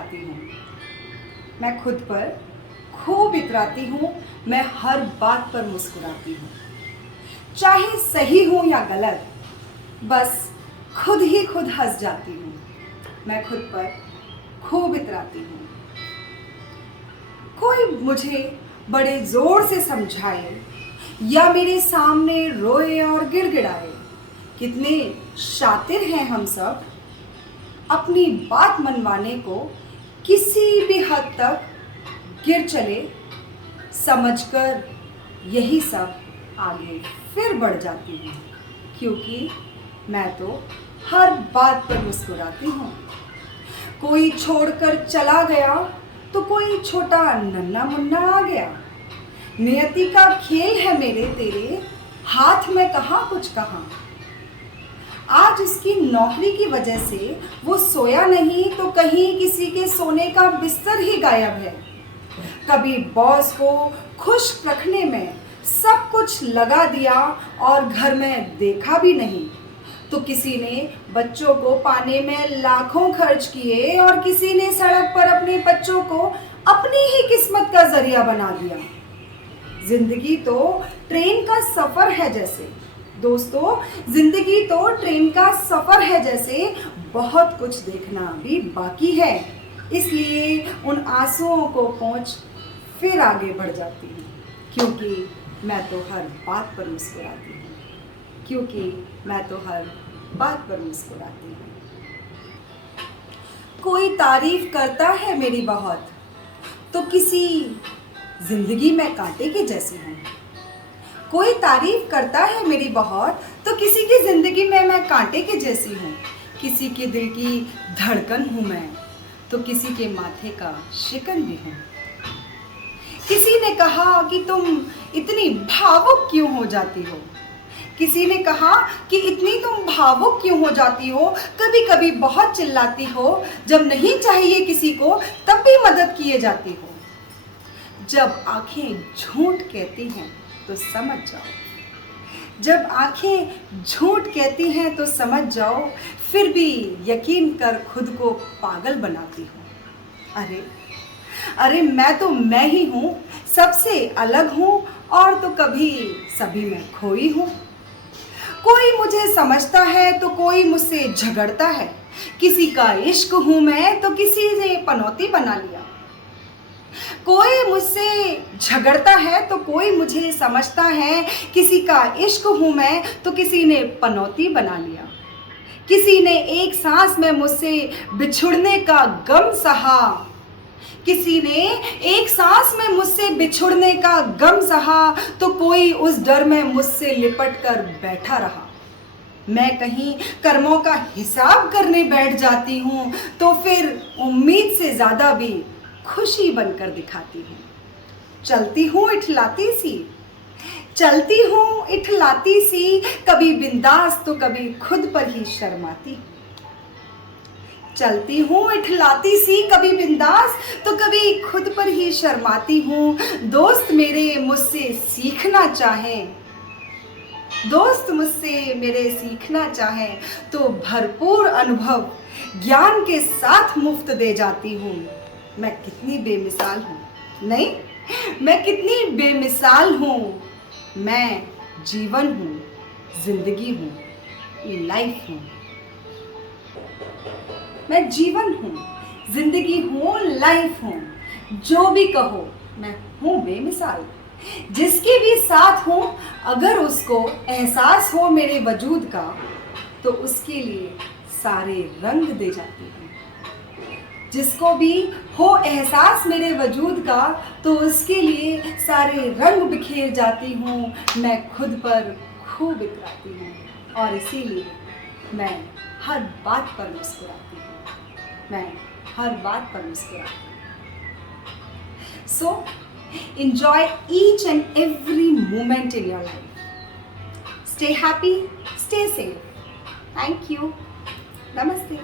इतराती हूँ। मैं खुद पर खूब इतराती हूँ। मैं हर बात पर मुस्कुराती हूँ, चाहे सही हो या गलत, बस खुद ही खुद हंस जाती हूँ। मैं खुद पर खूब इतराती हूँ। कोई मुझे बड़े जोर से समझाए या मेरे सामने रोए और गिड़गिड़ाए, कितने शातिरा हैं हम सब अपनी बात मनवाने को किसी भी हद तक गिर चले, समझकर यही सब आगे फिर बढ़ जाती हूँ, क्योंकि मैं तो हर बात पर मुस्कुराती हूँ। कोई छोड़कर चला गया तो कोई छोटा नन्हा मुन्ना आ गया। नियति का खेल है मेरे तेरे, हाथ में कहाँ कुछ कहाँ। आज उसकी नौकरी की वजह से वो सोया नहीं तो कहीं किसी के सोने का बिस्तर ही गायब है। कभी बॉस को खुश रखने में सब कुछ लगा दिया और घर में देखा भी नहीं, तो किसी ने बच्चों को पाने में लाखों खर्च किए और किसी ने सड़क पर अपने बच्चों को अपनी ही किस्मत का जरिया बना दिया। जिंदगी तो ट्रेन का सफर है जैसे, दोस्तों जिंदगी तो ट्रेन का सफर है जैसे, बहुत कुछ देखना भी बाकी है। इसलिए उन आंसुओं को पोंछ फिर आगे बढ़ जाती हूँ, क्योंकि मैं तो हर बात पर मुस्कुराती हूँ, क्योंकि मैं तो हर बात पर मुस्कुराती हूँ। कोई तारीफ करता है मेरी बहुत तो किसी जिंदगी में कांटे के जैसी हूँ। कोई तारीफ करता है मेरी बहुत तो किसी की जिंदगी में मैं कांटे के जैसी हूँ। किसी के दिल की धड़कन हूँ मैं तो किसी के माथे का शिकन भी हूँ। किसी ने कहा कि तुम इतनी भावुक क्यों हो जाती हो। किसी ने कहा कि इतनी तुम भावुक क्यों हो जाती हो, कभी कभी बहुत चिल्लाती हो, जब नहीं चाहिए किसी को तब भी मदद किए जाती हो। जब आंखें झूठ कहती हैं तो समझ जाओ, जब आंखें झूठ कहती हैं तो समझ जाओ, फिर भी यकीन कर खुद को पागल बनाती हो। अरे मैं तो मैं ही हूँ, सबसे अलग हूँ और तो कभी सभी में खोई हूँ। कोई मुझे समझता है तो कोई मुझसे झगड़ता है, किसी का इश्क हूँ मैं तो किसी ने पनौती बना लिया। कोई मुझसे झगड़ता है तो कोई मुझे समझता है, किसी का इश्क हूँ मैं तो किसी ने पनौती बना लिया। किसी ने एक सांस में मुझसे बिछुड़ने का गम सहा, किसी ने एक सांस में मुझसे बिछुड़ने का गम सहा, तो कोई उस डर में मुझसे लिपट कर बैठा रहा। मैं कहीं कर्मों का हिसाब करने बैठ जाती हूँ तो फिर उम्मीद से ज़्यादा भी खुशी बनकर दिखाती हूँ। चलती हूँ इठलाती सी, कभी बिंदास तो कभी खुद पर ही शर्माती। चलती हूँ इठलाती सी, कभी बिंदास तो कभी खुद पर ही शर्माती हूँ। दोस्त मेरे मुझसे सीखना चाहें तो भरपूर अनुभव ज्ञान के साथ मुफ्त दे जाती हूँ। मैं कितनी बेमिसाल हूँ, नहीं मैं कितनी बेमिसाल हूँ। मैं जीवन हूँ, जिंदगी हूँ, लाइफ हूँ। मैं जीवन हूँ, जिंदगी हूँ, लाइफ हूँ। जो भी कहो मैं हूँ बेमिसाल। जिसके भी साथ हूँ, अगर उसको एहसास हो मेरे वजूद का तो उसके लिए सारे रंग दे जाती हूँ। जिसको भी हो एहसास मेरे वजूद का तो उसके लिए सारे रंग बिखेर जाती हूँ। मैं खुद पर खूब इतराती हूँ और इसीलिए मैं हर बात पर मुस्कुराती हूँ। So, enjoy each and every moment in your life. Stay happy, stay safe. Thank you. Namaste.